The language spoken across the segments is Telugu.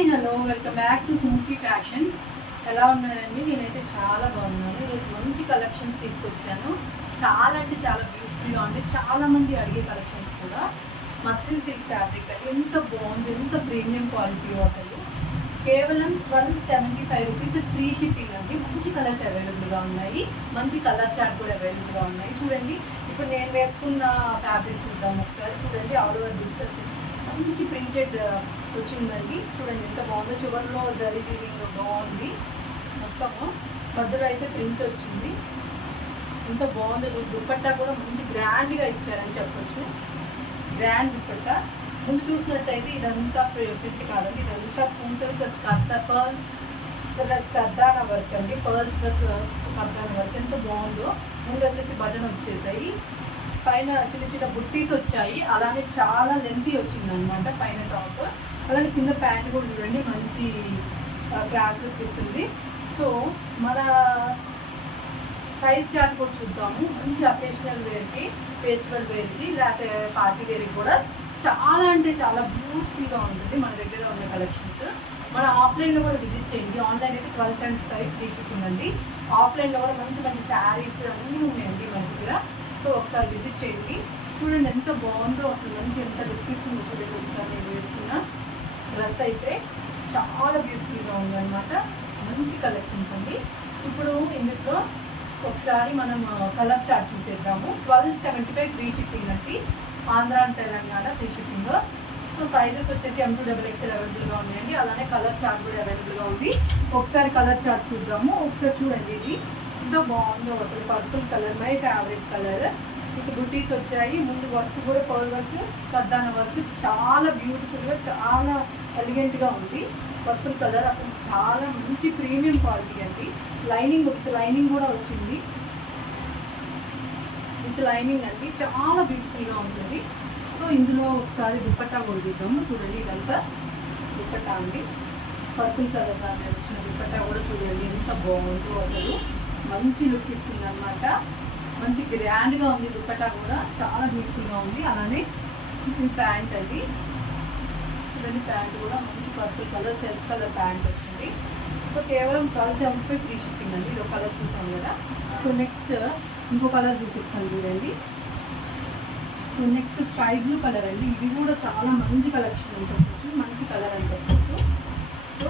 Hi hello welcome back to Sumukhi fashions. ఎలా ఉన్నారండి? నేనైతే చాలా బాగున్నాను. ఈరోజు మంచి కలెక్షన్స్ తీసుకొచ్చాను. చాలా అంటే చాలా బ్యూటిఫుల్గా ఉంది. చాలామంది అడిగే కలెక్షన్స్ కూడా. మస్లిన్ సిల్క్ ఫ్యాబ్రిక్ అండి, ఎంత బాగుంది, ఎంత ప్రీమియం క్వాలిటీ అసలు. కేవలం 1275 రూపీస్, ఫ్రీ షిప్పింగ్ అండి. మంచి కలర్స్ అవైలబుల్గా ఉన్నాయి, మంచి కలర్ చార్ట్ కూడా అవైలబుల్గా ఉన్నాయి. చూడండి, ఇప్పుడు నేను వేసుకున్న ఫ్యాబ్రిక్ చూద్దాం ఒకసారి. చూడండి, ఆల్ ఓవర్ డిజిటల్ మంచి ప్రింటెడ్ వచ్చిందండి. చూడండి ఎంత బాగుందో. చివరిలో జరీ వీవింగ్ బాగుంది. మొత్తము మధ్యలో అయితే ప్రింట్ వచ్చింది. ఎంత బాగుందో. దుపట్టా కూడా మంచి గ్రాండ్గా ఇచ్చారని చెప్పొచ్చు. గ్రాండ్ దుపట్టా. ముందు చూసినట్టయితే ఇదంతా ప్రింట్ కాదండి, ఇదంతా పూసలు ప్లస్ పర్ల్ ప్లస్ కర్దాన వర్క్ అండి. పర్ల్స్ ప్లస్ కర్దాన వర్క్ ఎంత బాగుందో. ముందు వచ్చేసి బటన్ వచ్చేసాయి, పైన చిన్న చిన్న బుట్టీస్ వచ్చాయి. అలానే చాలా లెంతీ వచ్చింది అనమాట పైన టాప్. అలానే కింద ప్యాంట్ కూడా చూడండి, మంచి క్లాస్ లుక్ ఇస్తుంది. సో మన సైజ్ చార్ట్ కూడా చూద్దాము. మంచి అకేషనల్ వేర్కి, ఫెస్టివల్ వేర్కి, లేకపోతే పార్టీ వేర్కి కూడా చాలా అంటే చాలా బ్యూటిఫుల్గా ఉంటుంది మన దగ్గర ఉన్న కలెక్షన్స్. మన ఆఫ్లైన్లో కూడా విజిట్ చేయండి. ఆన్లైన్ అయితే 1275 ఫ్రీ షిప్పింగ్ అండి. ఆఫ్లైన్లో కూడా మంచి మంచి శారీస్ అన్నీ ఉన్నాయండి మన దగ్గర. సో ఒకసారి విజిట్ చేయండి. చూడండి ఎంత బాగుందో అసలు. మంచి ఎంత లుక్ ఇస్తుందో చూడండి. ఒకసారి నేను వేసుకున్న డ్రెస్ అయితే చాలా బ్యూటిఫుల్గా ఉందన్నమాట. మంచి కలెక్షన్స్ అండి. ఇప్పుడు ఇందులో ఒకసారి మనం కలర్ చార్ట్ చూసేద్దాము. 1275 ఫ్రీ షిప్పింగ్ అండి. Andhra and Telangana free shipping. So sizes వచ్చేసి M2 XXL అవైలబుల్గా ఉన్నాయండి. అలానే కలర్ చార్ట్ కూడా అవైలబుల్గా ఉంది. ఒకసారి కలర్ చార్ట్ చూద్దాము. ఒకసారి చూడండి, ఇది ఎంత బాగుందో అసలు. Purple colour, my favourite colour. మీకు బుటీస్ వచ్చాయి. ముందు వర్క్ కూడా పర్ల్ వర్క్, కర్దాన వర్క్ చాలా బ్యూటిఫుల్గా, చాలా ఎలిగెంట్గా ఉంది. పర్పుల్ కలర్ అసలు చాలా మంచి ప్రీమియం క్వాలిటీ అండి. లైనింగ్ విత్ లైనింగ్ కూడా వచ్చింది. విత్ లైనింగ్ అండి, చాలా బ్యూటిఫుల్గా ఉంటుంది. సో ఇందులో ఒకసారి దుపట్టా కూడా చూద్దాము. చూడండి, ఇదంతా దుపట్టా అండి. పర్పుల్ కలర్ దాని వచ్చిన దుపట్టా కూడా చూడండి ఎంత బాగుందో అసలు. మంచి లుక్ ఇస్తుంది అనమాట. మంచి గ్రాండ్గా ఉంది. దుపట్టా కూడా చాలా బ్యూటిఫుల్గా ఉంది. అలానే ప్యాంట్ అండి. చూడండి, ప్యాంట్ కూడా మంచి purple colour, self colour pant వచ్చింది. సో కేవలం 1275 ఫ్రీ షిప్పింగ్ అండి. ఇది ఒక కలర్ చూసాం కదా. సో నెక్స్ట్ ఇంకో కలర్ చూపిస్తాను చూడండి. So next sky blue colour అండి. ఇది కూడా చాలా మంచి కలెక్షన్ అని చెప్పొచ్చు, మంచి కలర్ అని చెప్పొచ్చు. సో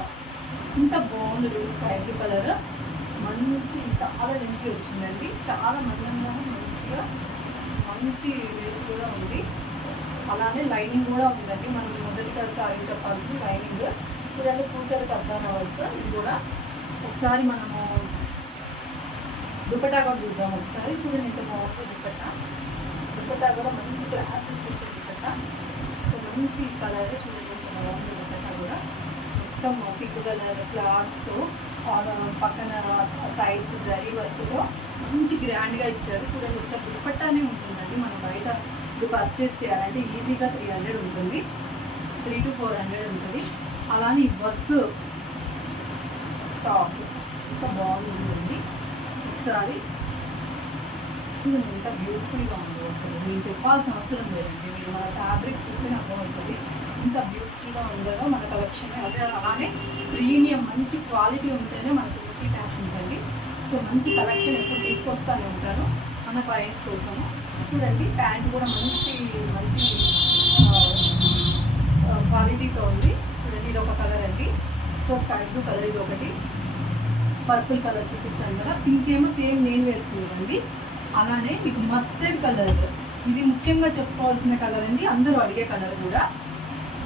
ఇంత బాగుంది స్కై బ్లూ కలర్. మంచి చాలా లెంతీ వచ్చిందండి. చాలా మందంగా మంచిగా మంచి రేట్ కూడా ఉంది. అలానే లైనింగ్ కూడా ఉందండి. మనం మొదటిసారి చెప్పాల్సింది లైనింగ్. చూడండి, పూసలు కర్దాన వర్క్. ఇది కూడా ఒకసారి మనము దుపట్టా కూడా చూద్దాం ఒకసారి. చూడండి ఎంత బాగుందో దుపట్టా. దుపట్టా కూడా మంచి క్లాస్ వచ్చే దుపట్టా. సో మంచి కలర్. చూడండి ఎంత బాగుంది దుపట్టా కూడా. మొత్తం పింక్ కలర్ ఫ్లవర్స్తో పక్కన సైడ్స్ జరీ వర్క్తో మంచి గ్రాండ్గా ఇచ్చారు. చూడండి, ఒకసారి దుపట్టానే ఉంటుందండి. మనం బయట ఇప్పుడు పర్చేస్ చేయాలంటే ఈజీగా 300 ఉంటుంది, 300 to 400 ఉంటుంది. అలానే ఈ వర్క్ టాప్ ఎంత బాగుంటుంది. ఒకసారి చూడండి ఎంత బ్యూటిఫుల్గా ఉందో అసలు. నేను చెప్పాల్సిన అవసరం లేదండి, మీరు మన ఫ్యాబ్రిక్ చూస్తే అర్థమవుతుంది ఎంత బ్యూటిఫుల్గా ఉందో మన కలెక్షన్. అదే అలానే ప్రీమియం మంచి క్వాలిటీ ఉంటేనే మన సుముఖి ఫ్యాషన్స్ అండి. సో మంచి కలెక్షన్ ఎప్పుడు తీసుకొస్తానే ఉంటాను మన క్లయింట్స్ కోసము. చూడండి, ప్యాంట్ కూడా మంచి మంచి క్వాలిటీతో ఉంది. చూడండి, ఇది ఒక కలర్ అండి. సో స్కై బ్లూ కలర్ ఇది ఒకటి. పర్పుల్ కలర్ చూపించాను కదా. పింక్ ఏమో సేమ్ నేను వేసుకున్నానండి. అలానే మీకు మస్టర్డ్ కలర్, ఇది ముఖ్యంగా చెప్పుకోవాల్సిన కలర్ అండి. అందరూ అడిగే కలర్ కూడా.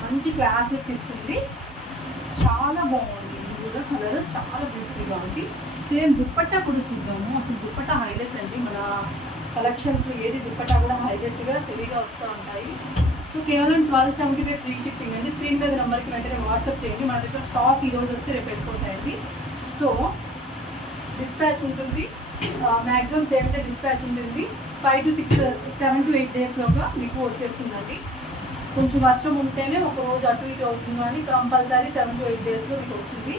మంచి క్లాస్ లుక్ ఇస్తుంది. చాలా బాగుంది. ఇది కూడా కలర్ చాలా బ్యూటిఫుల్గా ఉంది. సేమ్ దుపట్టా కూడా చూద్దాము. అసలు దుపట్టా హైలైట్ అండి. మన కలెక్షన్స్ ఏది దుపట్టా కూడా హైలైట్గా తెలివిగా వస్తూ ఉంటాయి. సో కేవలం 1275 ఫ్రీ షిప్పింగ్ అండి. స్క్రీన్ మీద నెంబర్కి వెంటనే వాట్సాప్ చేయండి. మన దగ్గర స్టాక్ ఈరోజు వస్తే రేపు వెళ్ళిపోతాయండి. సో డిస్పాచ్ ఉంటుంది. మ్యాక్సిమం 7 డే డిస్పాచ్ ఉంటుంది. 5 to 6, 7 to 8 డేస్లోగా మీకు వచ్చేస్తుందండి. కొంచెం వర్షం ఉంటేనే ఒక రోజు అటు ఇటు అవుతుంది, కానీ కంపల్సరీ 7 to 8 డేస్లో మీకు వస్తుంది.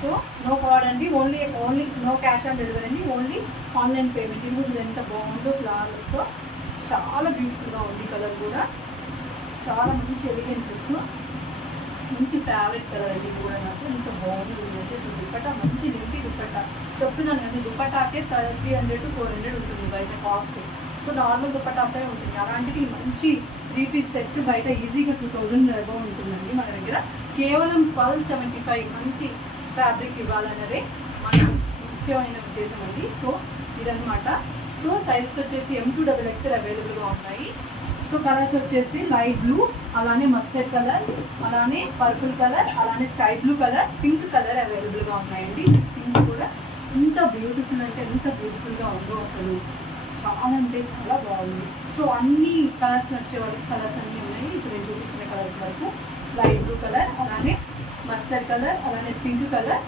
సో నో కార్డ్ అండి, only no cash on delivery అండి, ఓన్లీ ఆన్లైన్ పేమెంట్. ఇది ఎంత బాగుందో ఫ్లవర్తో. చాలా బ్యూటిఫుల్గా ఉంది కలర్ కూడా. చాలా మంచి ఎలిగెంట్ లుక్. మంచి ఫేవరెట్ కలర్ అండి ఇది కూడా నాకు. ఇంత బాగుంది అయితే. సో దుప్పట్టా మంచి నింటి దుప్పట్టా చెప్తున్నాను కదా, దుప్పట్టాకే 300 to 400 ఉంటుంది బయట కాస్ట్. సో నార్మల్ దుప్పట్టాసే ఉంటుంది. అలాంటిది మంచి 3 పీస్ సెట్ బయట ఈజీగా 2000 అబౌవ్ ఉంటుందండి. మన దగ్గర కేవలం 1275 మంచి ఫ్యాబ్రిక్ ఇవ్వాలన్నదే మన ముఖ్యమైన ఉద్దేశం అండి. సో ఇదనమాట. సో సైజెస్ వచ్చేసి M2XXL అవైలబుల్గా ఉన్నాయి. సో కలర్స్ వచ్చేసి లైట్ బ్లూ, అలానే మస్టర్డ్ కలర్, అలానే పర్పుల్ కలర్, అలానే sky blue colour, pink colour అవైలబుల్గా ఉన్నాయండి. పింక్ కూడా ఎంత బ్యూటిఫుల్ అంటే ఎంత బ్యూటిఫుల్గా ఉందో అసలు, చాలా అంటే చాలా బాగుంది. సో అన్ని కలర్స్ నచ్చే వాళ్ళకి కలర్స్ అన్నీ ఉన్నాయి. ఇప్పుడు నేను చూపించిన కలర్స్ వరకు లైట్ బ్లూ కలర్, అలానే మస్టర్డ్ కలర్, అలానే pink colour,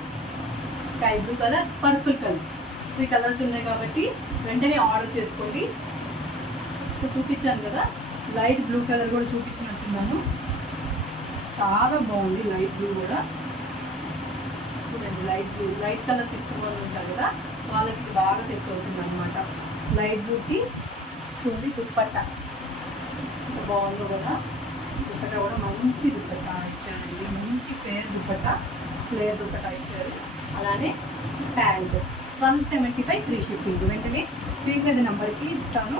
sky blue colour, purple colour. So ఈ కలర్స్ ఉన్నాయి కాబట్టి వెంటనే ఆర్డర్ చేసుకోండి. సో చూపించాను కదా, లైట్ బ్లూ కలర్ కూడా చూపించినట్టున్నాను. చాలా బాగుంది లైట్ బ్లూ కూడా. చూడండి లైట్ బ్లూ, లైట్ కలర్స్ ఇష్టం వాళ్ళు ఉంటారు కదా, వాళ్ళకి ఇది బాగా సెట్ అవుతుంది అనమాట. లైట్ బ్లూకి చూడండి దుప్పట్టా బాగుంది కదా. దుప్పట్టా కూడా మంచి దుప్పట్టా ఇచ్చారండి, మంచి ఫ్లేర్ దుప్పట్టా ఇచ్చారు. అలానే ప్యాంట్ 1275 ఫ్రీ షిప్పింగ్. వెంటనే స్క్రీన్ మీద నెంబర్కి ఇస్తాను,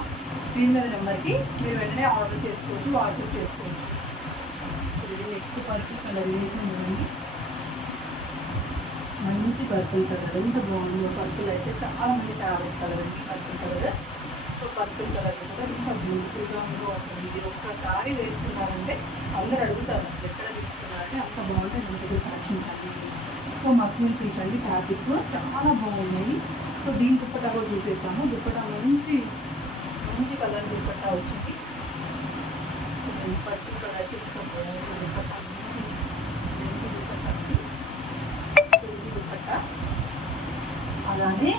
స్క్రీన్ మీద నెంబర్కి మీరు వెంటనే ఆర్డర్ చేసుకోవచ్చు, వాట్సాప్ చేసుకోవచ్చు. చూడండి నెక్స్ట్ పర్పుల్ కలర్ వేసిందండి, మంచి పర్పుల్ కలర్. ఎంత బాగుందో పర్పుల్ అయితే, చాలా మంది ఫేవరెట్ కలర్ అండి purple colour. So purple colour కూడా ఎంత బ్యూటిఫుల్గా ఉందో అసలు. ఇది ఒక్కసారి వేసుకున్నారంటే అందరు అడుగుతారు అసలు ఎక్కడ తీసుకున్నారంటే, అంత బాగుంటాయి మన దగ్గర కలెక్షన్స్ అన్నీ. సో మస్లిన్ పీస్ అండి, ఫ్యాబ్రిక్ చాలా బాగున్నాయి. సో దీని దుప్పట్టా కూడా చూసేస్తాము. దుప్పట్టా మంచి కలర్ దుప్పట్టా వచ్చింది. Purple colour dupatta, dupatta. అలానే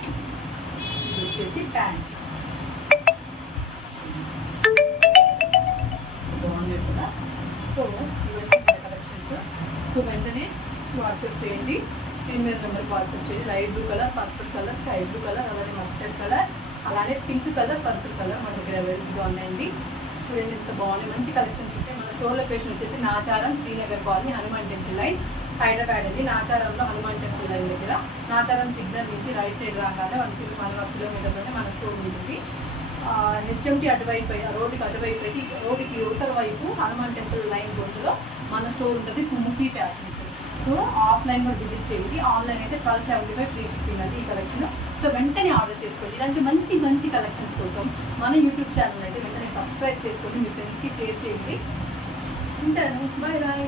ఇది వచ్చేసి ప్యాంట్ బాగున్నాయి కదా. సో ఇవన్నీ కలెక్షన్స్. సో వెంటనే వాట్సాప్ చేయండి, స్క్రీన్ మీద నెంబర్కి వాట్సాప్ చేయండి. Light blue colour, purple colour, sky blue colour, అలానే మస్టర్డ్ కలర్, అలానే పింక్ కలర్, పర్పుల్ కలర్ మన దగ్గర అవైలబుల్గా ఉన్నాయండి. చూడండి ఎంత బాగున్నాయి, మంచి కలెక్షన్స్ ఉంటాయి. మన స్టోర్ లొకేషన్ వచ్చేసి Nacharam, Srinagar colony, Hanuman temple line, Hyderabad అండి. నాచారంలో హనుమాన్ టెంపుల్ లైన్ దగ్గర నాచారం సిగ్నల్ నుంచి రైట్ సైడ్ రాగానే 1 కిలోమీటర్లోనే మన స్టోర్ ఉంటుంది. హెచ్ఎంటీ అటువైపు, రోడ్డుకి అటువైపు అయితే, రోడ్డుకి ఉత్తర వైపు హనుమాన్ టెంపుల్ లైన్ బోర్డులో మన స్టోర్ ఉంటుంది, సుముఖి ఫ్యాషన్స్. సో ఆఫ్లైన్ కూడా విజిట్ చేయండి. ఆన్లైన్ అయితే 1275 ఫ్రీ షిప్పింగ్ అండి ఈ కలెక్షన్. సో వెంటనే ఆర్డర్ చేసుకోండి. ఇలాంటి మంచి కలెక్షన్స్ కోసం మన యూట్యూబ్ ఛానల్ అయితే వెంటనే సబ్స్క్రైబ్ చేసుకోండి, మీ ఫ్రెండ్స్కి షేర్ చేయండి. ఉంటాను, బాయ్ బాయ్.